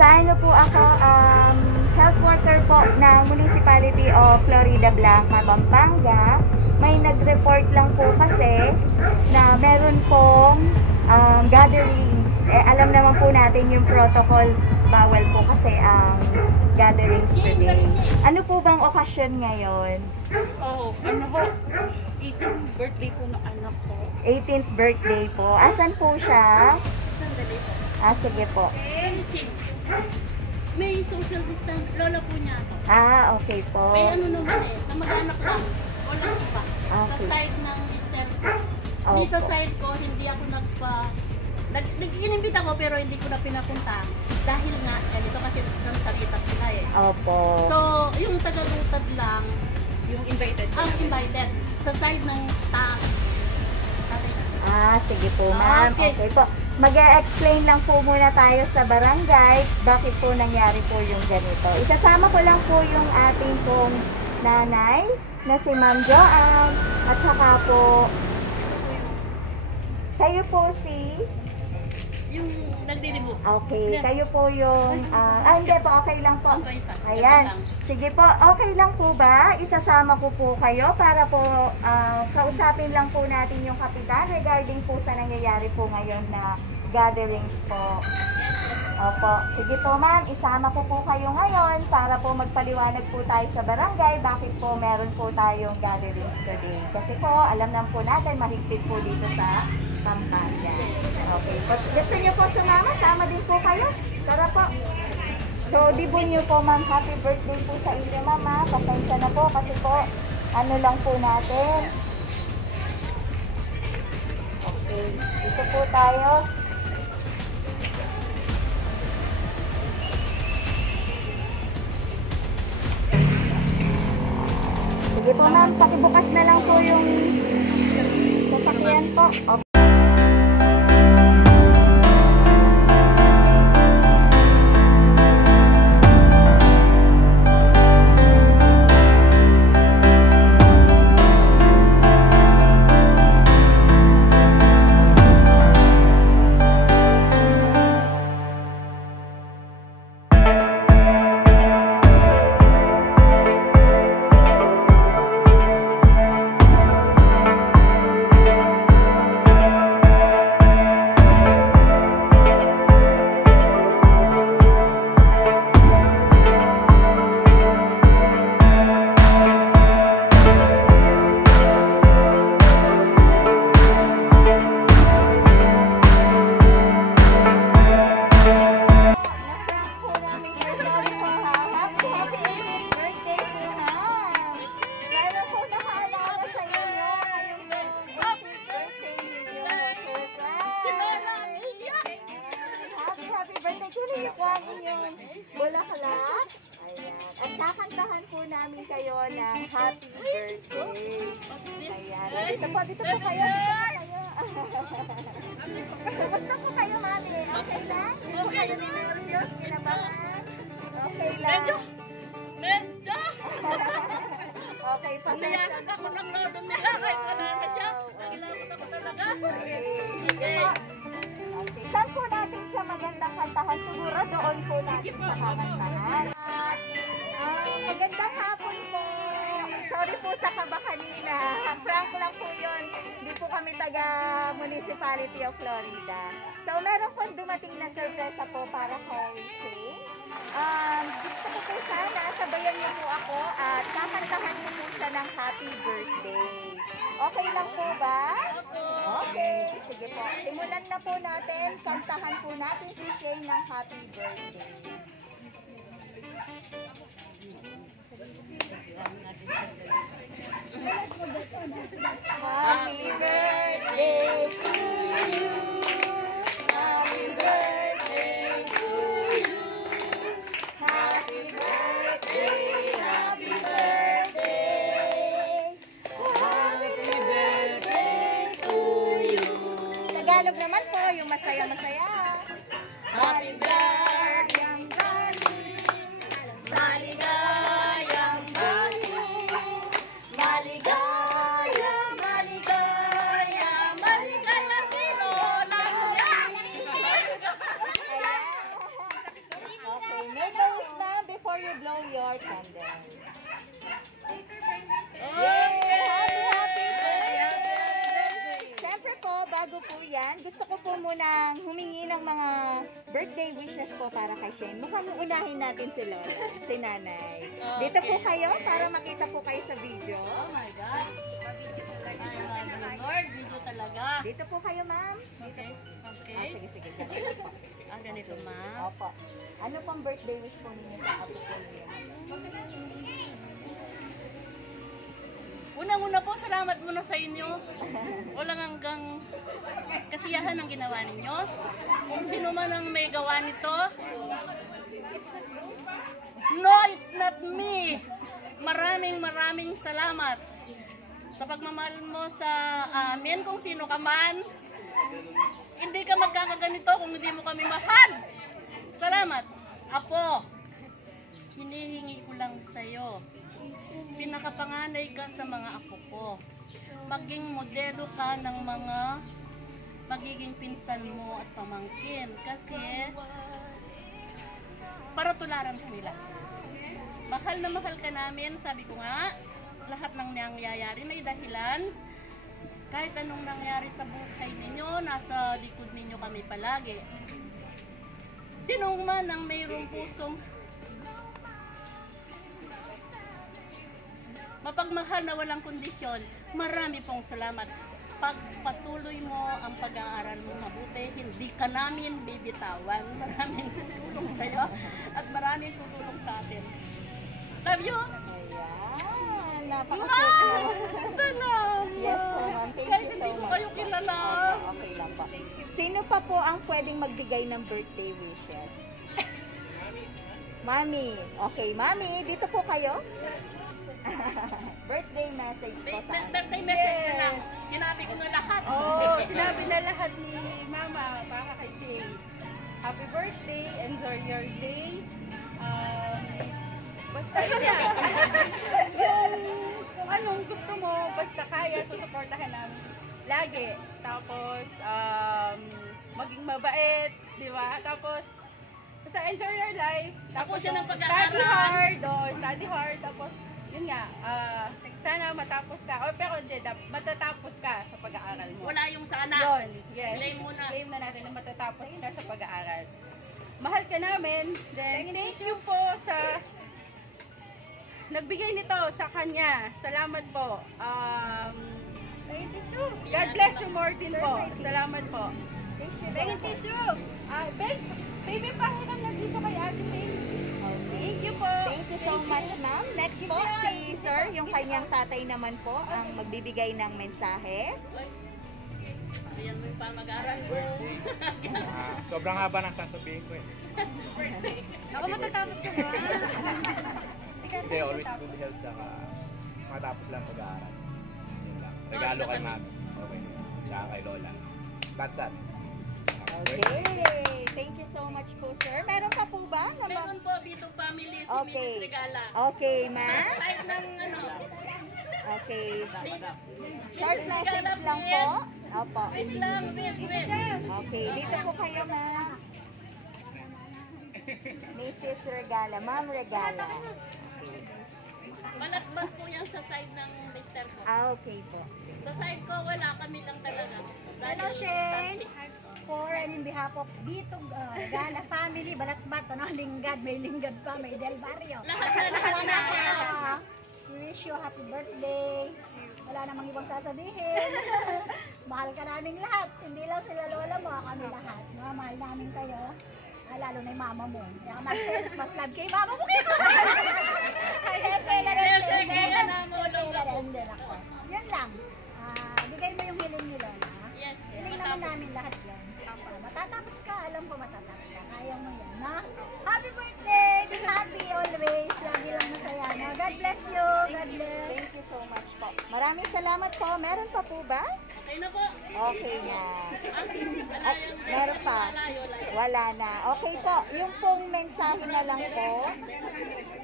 Sa ano po ako, health worker po ng Municipality of Florida Blanca, Pampanga. May nag-report lang po kasi na meron pong gatherings. Alam naman po natin yung protocol, bawal po kasi ang gatherings today. Ano po bang okasyon ngayon? Ano po? 18th birthday po ng anak ko. 18th birthday po. Asan po siya? Sandali po. Sige po. May social distance. Lola po niya ako. Okay po. May ano naman kamag-anak lang. Wala ko pa. Sa Okay. side ng mister ko. Hindi sa side ko, hindi ako nag-inimbita ko pero hindi ko na pinapunta. Dahil nga, ganito kasi sa salita sila Opo. So, yung taga-lutad lang, yung invited. Invited. Sa side ng tatay. Sige po, ma'am. Okay. Okay po. Mag-explain lang po muna tayo sa barangay bakit po nangyari po yung ganito. Isasama ko lang po yung ating pong nanay na si Ma'am Joanne at saka po kayo po si Yung nagdiribo. okay, Yes. kayo po yung hindi po, okay lang po. Ayan. Sige po, okay lang po ba? Isasama ko po kayo para po kausapin lang po natin yung kapitan regarding po sa nangyayari po ngayon na gatherings po. Opo. Sige po ma'am, isama ko po kayo ngayon para po magpaliwanag po tayo sa barangay bakit po meron po tayong gatherings today. Kasi po, alam naman po natin, mahigpit po dito sa Pampanga. Okay. Gusto niyo po sumama? Sama din po kayo? Tara po. So, dibon niyo po ma'am, happy birthday po sa inyo mama. Pasensya na po kasi po, ano lang po natin. Okay. Dito po tayo. Sige po ma'am, pakibukas na lang po yung sasakyan po. Okay. Bulaklak. Ayan. At kakantahan po namin kayo ng happy birthday. Ayan. Dito po kayo. Basta po kayo, mami. Okay lang? Hindi po kayo nervous, kinabahan. Okay lang. Medyo! Okay, pasensya na ako ng todo nila kahit wala na siya. Nagilapot ako talaga. Okay. Saan po natin siya magandang kantahan? Siguro doon po natin sa kakantahan. Magandang hapon po. Sorry po sa kaba kanina. Prank lang po yun. Hindi po kami taga Municipality of Florida. So meron po dumating na sorpresa po para kay Shane. Gusto ko po sana sabayan niyo po ako at kakantahan niyo po siya ng happy birthday. Okay lang po ba? Okay. Sige po. Simulan na po natin. Kantahan po natin si Shane ng happy birthday. Happy birthday to you. Happy birthday to you. Happy birthday, happy birthday. Happy birthday to you. Tagalog naman po, yung masaya-masaya. Happy birthday, maligayang bati. Maligaya, maligaya, maligaya si Lola. humingi ng mga birthday wishes po para kay Shane. Mukhang unahin natin si Lola, si Nanay. Dito po kayo para makita po kayo sa video. Oh my God. I love you, Lord. Video talaga. Dito po kayo, ma'am. Okay. Ah, Okay. sige. Ganito po. Ganito, ma'am. Opo. Ano pong birthday wish po ninyo sa apo po niyo? Unang-una po, salamat muna sa inyo. Walang hanggang kasiyahan ang ginawa ninyo. Kung sino man ang may gawa nito, no, it's not me. Maraming salamat sa pagmamahal mo sa amin. Kung sino ka man, hindi ka magkakaganito kung hindi mo kami mahal. Salamat. Apo, hinihingi ko lang sa'yo. Pinakapanganay ka sa mga apo ko. Maging modelo ka ng mga magiging pinsan mo at pamangkin. Kasi para tularan ko nila. Mahal na mahal ka namin. Sabi ko nga, lahat ng nangyayari may dahilan. Kahit anong nangyari sa buhay ninyo, nasa likod ninyo kami palagi. Sino man ang mayroong pusong mapagmahal na walang kondisyon, marami pong salamat. Pagpatuloy mo ang pag-aaral mo mabuti, hindi ka namin bibitawan. Maraming tutulong sa'yo at maraming tutulong sa atin. Love you! Ayan, napaka-sweet na. Salamat! Yes po, ma'am. Thank Kahit you so hindi ko much. kayo kilala. Okay lang po. Sino pa po ang pwedeng magbigay ng birthday wishes? Mami. Okay, Mami, dito po kayo. Birthday message po sa akin. Birthday message na lang. Sinabi ko na lahat. Sinabi na lahat ni Mama para kay Shay. Happy birthday, enjoy your day. Basta yun yan. Kung anong gusto mo, basta kaya, susuportahan namin lagi. Tapos, maging mabait, di ba? Tapos, basta enjoy your life. Tapos, Tapos yun ang study hard. Tapos, yun nga, sana matapos ka. Pero hindi, matatapos ka sa pag-aaral mo. Wala yung sana. Yun, yes. Claim mo na. Claim na natin na matatapos ka sa pag-aaral. Mahal ka namin. Then, thank you po sa nagbigay nito sa kanya. Salamat po. God bless you more din po. Salamat po. Tissue. Baby, pahiram ng tissue kay Ate Faye. Thank you po. Thank you so much, ma'am. Next po, si Sir, yung kanyang tatay naman po, ang magbibigay ng mensahe. Ayan mo pa mag-aaral mo. Sobrang haba ng sasabihin ko eh. Ako matatapos ka ba? Hindi, always good health saka matapos lang pag-aaral. Yun lang. Regalo kay mami. Okay. Saka kay Lola. That's it. Okay. Thank you so much po, sir. Meron pa po ba? Meron po dito family si Okay. Mrs. Regala. Okay, ma'am. Kahit ng ano. Okay. Short message lang po. Opo. Please lang, please. Okay, dito po kayo, ma'am. Mrs. Regala. Ma'am Regala. Malatban po yan sa side ng mister ko. Okay po. Sa side ko, wala kami lang talaga. Hello, Shane. For and in behalf of Bitog Gala family, Balatbat, Linggad, may Linggad pa, may Del Barrio. Lahat na. We wish you happy birthday. Wala namang ibang sasabihin. Mahal ka namin lahat. Hindi lang sila lola mo, kami lahat. Mahal namin kayo. Lalo na yung mama mo. Kaya ka mag-sense, mas love kay mama mo. Kaya na mo, Lola ko. Yun lang. Bigay mo yung hiling ni Lola. Yes, Hiling naman namin lahat yan. Matatapos ka, alam ko matatapos ka. Kaya mo yan, na? Happy birthday! Be happy always. Lagi lang masaya, no? God bless you. God bless. Thank you so much po. Maraming salamat po. Meron pa po ba? Okay na po. Okay na. Wala yung Meron pa? layo. Wala na. Okay po. Yung pong mensahe na lang po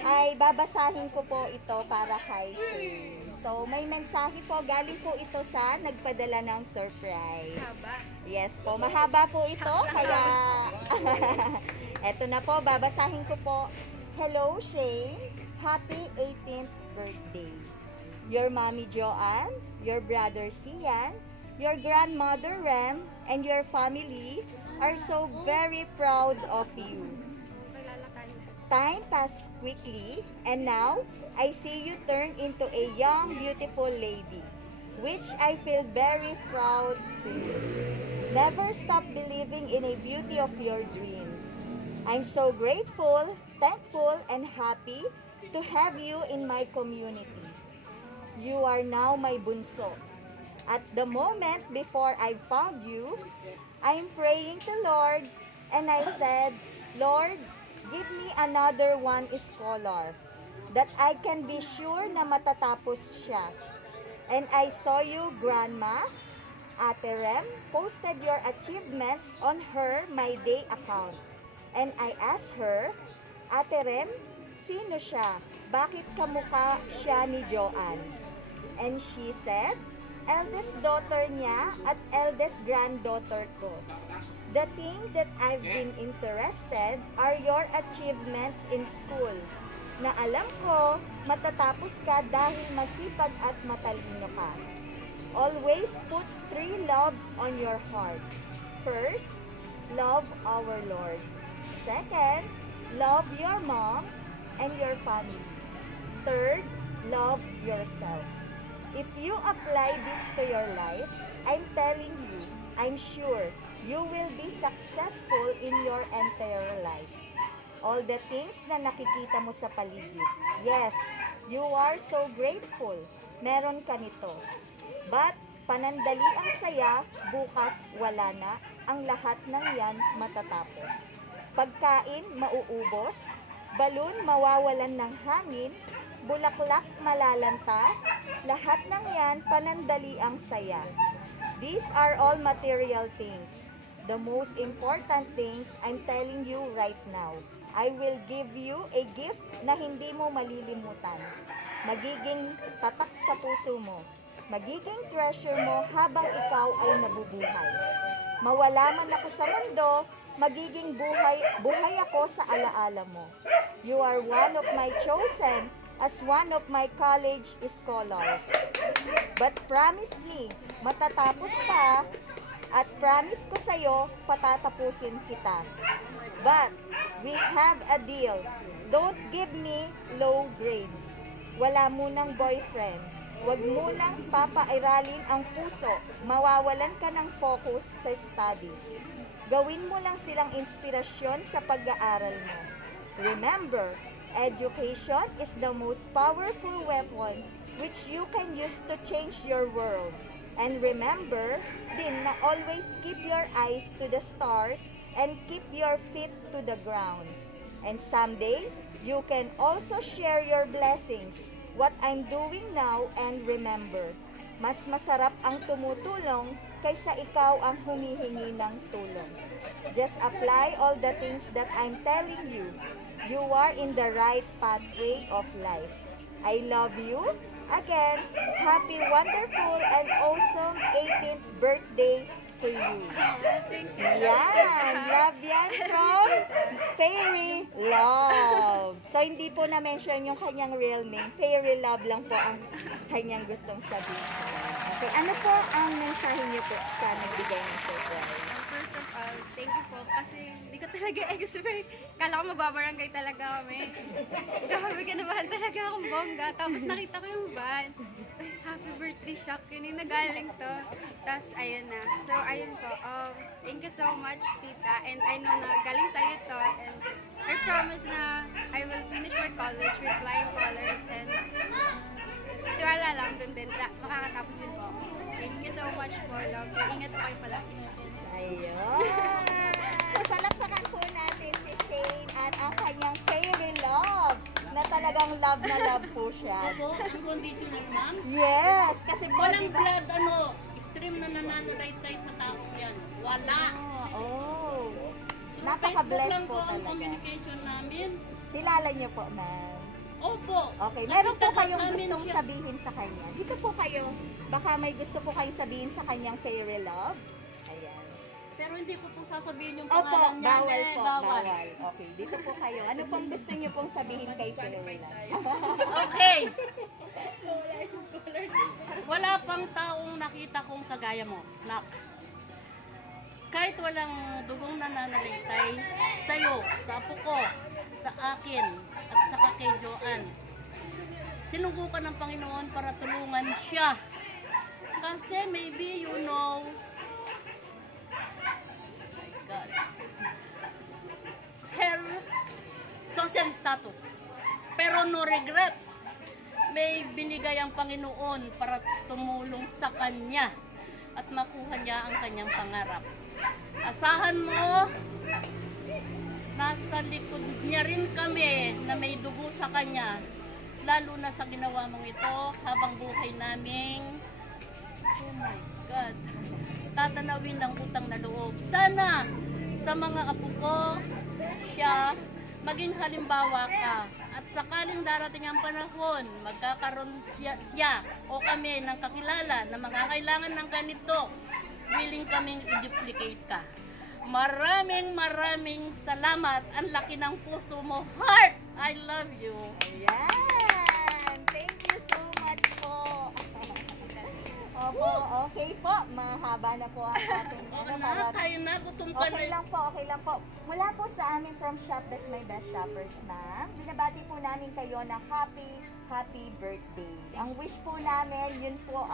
ay babasahin ko po ito para kay Shane. So, may mensahe po. Galing po ito sa nagpadala ng surprise. Yes po. Mahaba po ito. Kaya, eto na po. Babasahin ko po. Hello, Shane. Happy 18th birthday. Your mommy Joanne, your brother Sian, your grandmother Rem, and your family are so very proud of you. Time passed quickly, and now I see you turn into a young, beautiful lady, which I feel very proud to you. Never stop believing in a beauty of your dreams. I'm so grateful, thankful, and happy to have you in my community. You are now my bunso. At the moment before I found you, I'm praying to Lord, and I said, Lord, give me another one scholar that I can be sure na matatapos siya. And I saw you, Grandma, Ate Rem, posted your achievements on her My Day account. And I asked her, Ate Rem, sino siya? Bakit kamukha siya ni Joanne? And she said, eldest daughter niya at eldest granddaughter ko. The thing that I've been interested are your achievements in school. Na alam ko, matatapos ka dahil masipag at matalino ka. Always put 3 loves on your heart. First, love our Lord. Second, love your mom and your family. Third, love yourself. If you apply this to your life, I'm telling you, I'm sure, you will be successful in your entire life. All the things na nakikita mo sa paligid. Yes, you are so grateful. Meron ka nito. But, panandali ang saya, bukas wala na, ang lahat ng yan matatapos. Pagkain, mauubos. Balon, mawawalan ng hangin. Bulaklak, malalanta. Lahat ng yan, panandali ang saya. These are all material things. The most important things I'm telling you right now. I will give you a gift na hindi mo malilimutan. Magiging tatak sa puso mo. Magiging treasure mo habang ikaw ay nabubuhay. Mawala man ako sa mundo, magiging buhay ako sa alaala mo. You are one of my chosen as one of my college scholars. But promise me, matatapos ka, at promise ko sa'yo, patatapusin kita. But, we have a deal. Don't give me low grades. Wala munang boyfriend. Huwag munang papairalin ang puso. Mawawalan ka ng focus sa studies. Gawin mo lang silang inspirasyon sa pag-aaral mo. Remember, education is the most powerful weapon which you can use to change your world. And remember din na always keep your eyes to the stars and keep your feet to the ground. And someday, you can also share your blessings, what I'm doing now, and remember, mas masarap ang tumutulong kaysa ikaw ang humihingi ng tulong. Just apply all the things that I'm telling you. You are in the right pathway of life. I love you. Again, happy, wonderful, and awesome 18th birthday to you. Yan, love yan from Fairy Love. So, hindi po na-mention yung kanyang real name. Fairy Love lang po ang kanyang gustong sabihin. Okay, ano po ang mensahe niyo po sa nagbigay ng surprise? First of all, thank you po kasi hindi ko talaga expect. Kala ko magbabarangay talaga kami. Grabe kinabahan talaga akong bongga. Tapos nakita ko yung van. Happy birthday, Shocks. Kanina galing to. Tapos ayun na. So ayun po. Thank you so much, tita. And I know na galing sa'yo to. And I promise na I will finish my college with flying colors. And tiwala lang dun din. Makakatapos din po ako. Thank you so much po, love. Ingat po kayo pala. Ayun. Palakpakan po natin si Shane at ang kanyang Fairy Love na talagang love na love po siya. Opo, unconditional, ma'am. Yes, kasi po Walang diba? blood, stream na nananalight tayo sa taong yan. Wala. Oh. Facebook Napaka-blessed lang po po ang talaga. communication namin. Kilala niyo po, ma'am. Opo. Okay, meron po Kasi kayong taga-amin gustong siya. sabihin sa kanya. Dito po kayo. Baka may gusto po kayong sabihin sa kanyang Fairy Love. Ayan. Pero hindi ko po sasabihin yung Opo, pangalan niya. bawal eh, po, bawal. Okay, dito po kayo. Ano pong gusto niyo pong sabihin kay Fairy Love? Okay. Wala pang taong nakita kong kagaya mo. Nak. kahit walang dugong nananaligtay sa'yo, sa apo ko, sa akin, at saka kay Joanne, sinubukan ng Panginoon para tulungan siya. Kasi maybe you know, God, her social status. Pero no regrets. May binigay ang Panginoon para tumulong sa kanya at makuha niya ang kanyang pangarap. Asahan mo, nasa likod niya rin kami na may dugo sa kanya, lalo na sa ginawa mong ito habang buhay naming, oh my God, tatanawin ng utang na loob. Sana sa mga apo ko, siya, maging halimbawa ka. At sakaling darating ang panahon, magkakaroon siya o kami ng kakilala na magkakailangan ng ganito, willing kaming i-duplicate ka. Maraming salamat. Ang laki ng puso mo. Heart! I love you. Ayan. Thank you so much po. Opo, okay po. Mahaba na po ang ating Okay na, tayo na. Gutom ka Okay na. lang po, okay lang po. Mula po sa amin from Shop That's My Best Shoppers, ma'am. Binabati po namin kayo na happy birthday. Ang wish po namin, yun po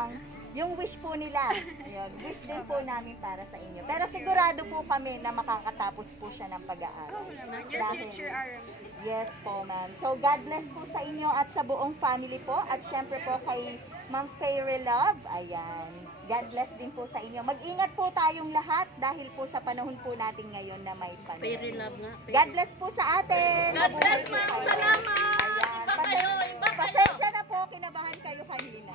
yung wish po nila. Yun, wish din po namin para sa inyo. Pero sigurado po kami na makakatapos po siya ng pag-aaral. Oo naman. Your Dahil- future are Yes po, ma'am. So, God bless po sa inyo at sa buong family po. At syempre po kay Ma'am Fairy Love. Ayan. God bless din po sa inyo. Mag-ingat po tayong lahat dahil po sa panahon po natin ngayon na may pandemia. Fairy love nga. God bless po sa atin. God bless, Mabuhay po ma'am. kayo. Salamat. Ayan. Iba kayo, iba kayo. Pasensya na po, kinabahan kayo kanina.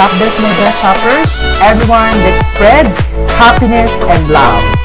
Shop That's My Best Shoppers, everyone that spread happiness and love.